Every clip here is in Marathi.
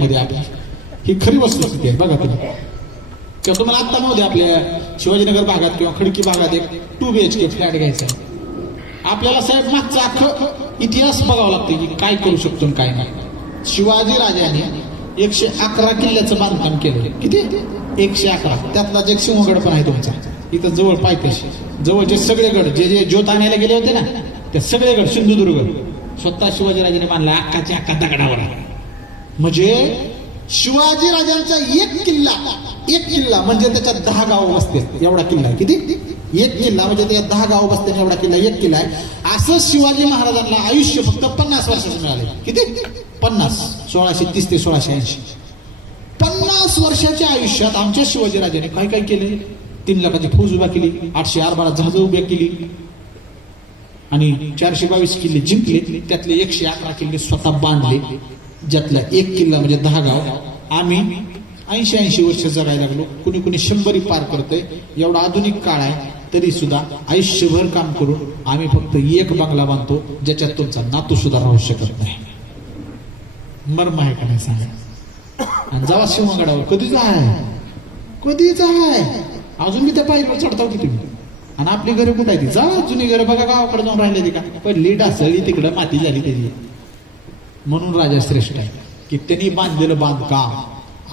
फ्लॅटमध्ये आपल्या, ही खरी वस्तुस्थिती आहे बघा तुम्ही. किंवा तुम्हाला आत्ता नव्हते आपल्या शिवाजीनगर भागात किंवा खडकी भागात एक 2 BHK फ्लॅट घ्यायचा आहे. आपल्याला साहेब मागचा अख्खं इतिहास बघावा लागतो की काय करू शकतो आणि काय नाही. शिवाजी राजाने 111 किल्ल्याचं बांधकाम केलं. किती? 111. त्यातला एक सिंहगड पण आहे तुमचा इथं जवळ पायथ्याशी. जवळचे सगळे गड जे जे ज्योत आणायला गेले होते ना, ते सगळे गड सिंधुदुर्ग स्वतः शिवाजीराजाने बांधला अख्खाच्या अख्खा दगडावर. म्हणजे शिवाजी राजांचा एक किल्ला म्हणजे त्याच्यात 10 गाव बसते एवढा किल्ला आहे. किती? एक किल्ला म्हणजे त्याच्यात 10 गाव बसते एवढा किल्ला एक किल्ला आहे. असं शिवाजी महाराजांना आयुष्य फक्त 50 वर्षाचं मिळाले. किती? 50. 1630 ते 1680. 50 वर्षाच्या आयुष्यात आमच्या शिवाजीराजाने काय काय केले? 3 लाखाची फौज उभा केली, 812 जहाजं उभ्या केली आणि 422 किल्ले जिंकले. त्यातले 111 किल्ले स्वतः बांधले, ज्यातला एक किल्ला म्हणजे 10 गाव. आम्ही 80 वर्ष जगायला लागलो. कुणी कुणी 100 पार करतोय. एवढा आधुनिक काळ आहे तरी सुद्धा आयुष्यभर काम करून आम्ही फक्त एक बंगला बांधतो ज्याच्यात तुमचा नातू सुद्धा राहू शकत नाही. मर्म आहे का नाही सांगा. आणि जावा शिवगडावर कधीच आहे अजून मी त्या पायरीवर चढताव की तुम्ही. आणि आपली घरं कुठं आहे ती? जा जुनी घरं बघा गावाकडे जाऊन राहिली ती का पहिली डासळली तिकडं माती झाली त्याची. म्हणून राजा श्रेष्ठ आहे की त्यांनी बांधलेलं बांधकाम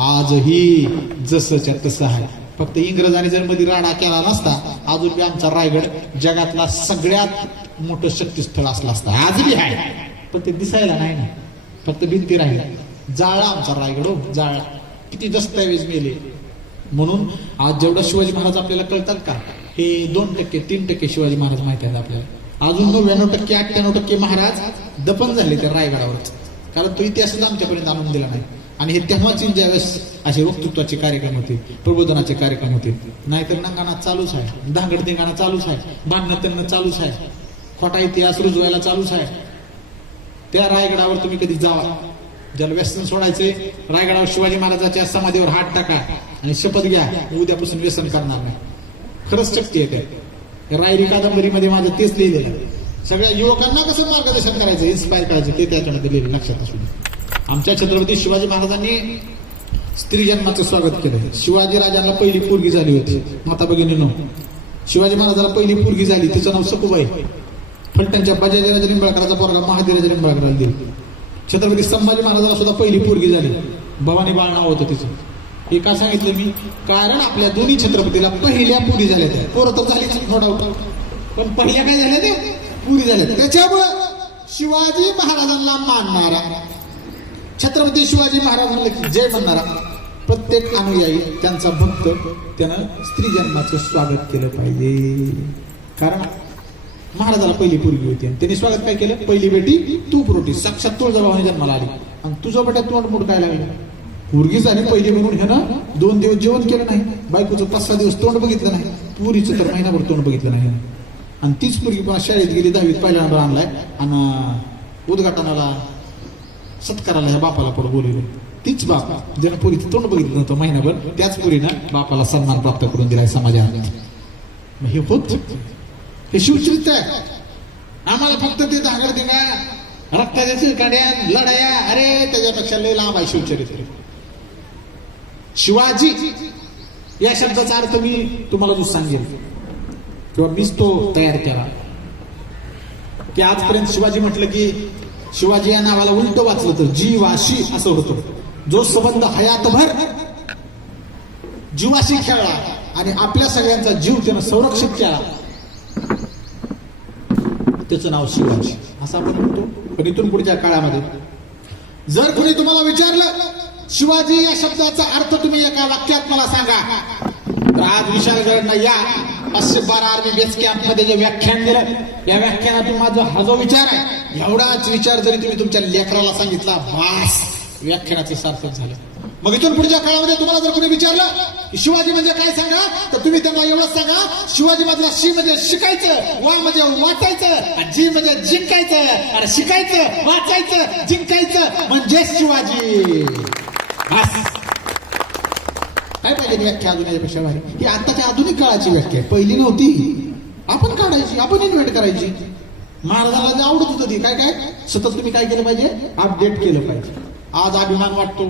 आजही जसंच्या तसं आहे. फक्त इंग्रजांनी जर मध्ये राडा केला नसता अजून बी आमचा रायगड जगातला सगळ्यात मोठं शक्तीस्थळ असला असता. आजही आहे पण ते दिसायला नाही ना, फक्त भिंती राहिल्या. जाळा आमचा रायगड, जाळा. किती दस्तऐवज मेले. म्हणून आज जेवढं शिवाजी महाराज आपल्याला कळतात का, हे 2%, 3% शिवाजी महाराज माहिती आहेत आपल्याला. अजून 99%, 98% महाराज दफन झाले त्या रायगडावरच. कारण तो इतिहासच आमच्यापर्यंत आणून दिला नाही. आणि हे तेव्हाच ज्यावेळेस असे वक्तृत्वाचे कार्यक्रम होते, प्रबोधनाचे कार्यक्रम होते. नाहीतर नंगाणा चालूच आहे, धांगड धिंगाणा चालूच आहे, भांडणं त्यांना चालूच आहे, खोटा इतिहास रुजवायला चालूच आहे. त्या रायगडावर तुम्ही कधी जावा, ज्याला व्यसन सोडायचे रायगडावर शिवाजी महाराजाच्या समाधीवर हात टाका आणि शपथ घ्या उद्यापासून व्यसन करणार नाही. खरंच शक्ती आहे त्या रायरी कादंबरीमध्ये माझं तेच लिहिलेलं आहे. सगळ्या युवकांना कसं मार्गदर्शन करायचं, इन्स्पायर करायचं ते त्याच्यामध्ये लिहिलं. लक्षात असू दे. आमच्या छत्रपती शिवाजी महाराजांनी स्त्री जन्माचं स्वागत केलं. शिवाजी राजांना पहिली पोरगी झाली होती. माता भगिनींनो, शिवाजी महाराजांना पहिली पोरगी झाली, तिचं नाव सकुबाई. फलटणच्या बजाजराज निंबाळकरांचा पोरगा महाधीराज निंबाळकरांना दिली. छत्रपती संभाजी महाराजांना सुद्धा पहिली पोरगी झाली, भवानी बाळ नाव होतं तिचं. हे का सांगितलं मी? कारण आपल्या दोन्ही छत्रपतीला पहिल्या पुरी झाल्या. त्या पोरं तर झालीच नो डाऊट, पण पहिल्या काय झाल्या त्या पुरी झाल्या. त्याच्यामुळं शिवाजी महाराजांना मानणारा, छत्रपती शिवाजी महाराजांना जय म्हणणारा प्रत्येक अनुयायी, त्यांचा भक्त, त्यानं स्त्री जन्माचं स्वागत केलं पाहिजे. कारण महाराजाला पहिली पोरगी होती आणि त्यांनी स्वागत काय केलं? पहिली बेटी तूप रोटी, साक्षात तुळजाभवानी जन्माला आली. आणि तुझं बेटा तोंड मोड काय लागलं? पोरगी झाली पहिली म्हणून ह्यानं 2 दिवस जेवण केलं नाही, बायकोचं 5-6 दिवस तोंड बघितलं नाही, पुरीचं तर महिनाभर तोंड बघितलं नाही. आणि तीच पोरगी पण शाळेत गेली, 10वीत पहिला नंबर आणलाय आणि उद्घाटनाला सत्काराला ह्या बापाला पुढे बोलवलं. तीच बाप ज्यानं पुरीचं तोंड बघितलं नव्हतं महिनाभर, त्याच पुरीनं बापाला सन्मान प्राप्त करून दिलाय समाजात. हे होत, हे शिवचरित्र आहे. आम्हाला फक्त ते धागड दिना रक्ताच्या चिरकाड्या लढाया, अरे त्याच्यापेक्षा लय लांब आहे शिवचरित्र. शिवाजी या शब्दाचा अर्थ मी तुम्हाला जो सांगेल किंवा मीच तो तयार केला की आजपर्यंत शिवाजी म्हटलं की शिवाजी या नावाला उलट वाचलं तर जीवाशी असं होतं. जो संबंध हयातभर जीवाशी खेळला आणि आपल्या सगळ्यांचा जीव त्यानं संरक्षित केला, त्याचं नाव शिवाजी असं आपण म्हणतो. पण इथून पुढच्या काळामध्ये जर कोणी तुम्हाला विचारलं शिवाजी या शब्दाचा अर्थ तुम्ही एका वाक्यात मला सांगा, तर आज विशाळगडला या 512 आर्मी बेस कॅम्प मध्ये जे व्याख्यान दिलं, या व्याख्यानातून माझा हा जो विचार आहे, एवढाच विचार जरी तुम्ही तुमच्या लेकराला सांगितला, बास व्याख्यानाचं सार्थक झालं. मग इथून पुढच्या काळामध्ये तुम्हाला जर कोणी विचारलं की शिवाजी म्हणजे काय सांगा, तर तुम्ही त्यांना एवढंच सांगा, शिवाजी मधला शी म्हणजे शिकायचं, वा म्हणजे वाचायचं, जी म्हणजे जिंकायचं, आणि शिकायचं, वाचायचं, जिंकायचं म्हणजे शिवाजी. काय पाहिजे व्याख्या अजून याच्यापेक्षा भारी? ही आताच्या आधुनिक काळाची व्याख्या, पहिली नव्हती. आपण काढायची, आपण इन्व्हेंट करायची. महाराजांना जे आवडत होतं ती काय काय सतत तुम्ही काय केलं पाहिजे? अपडेट केलं पाहिजे. आज अभिमान वाटतो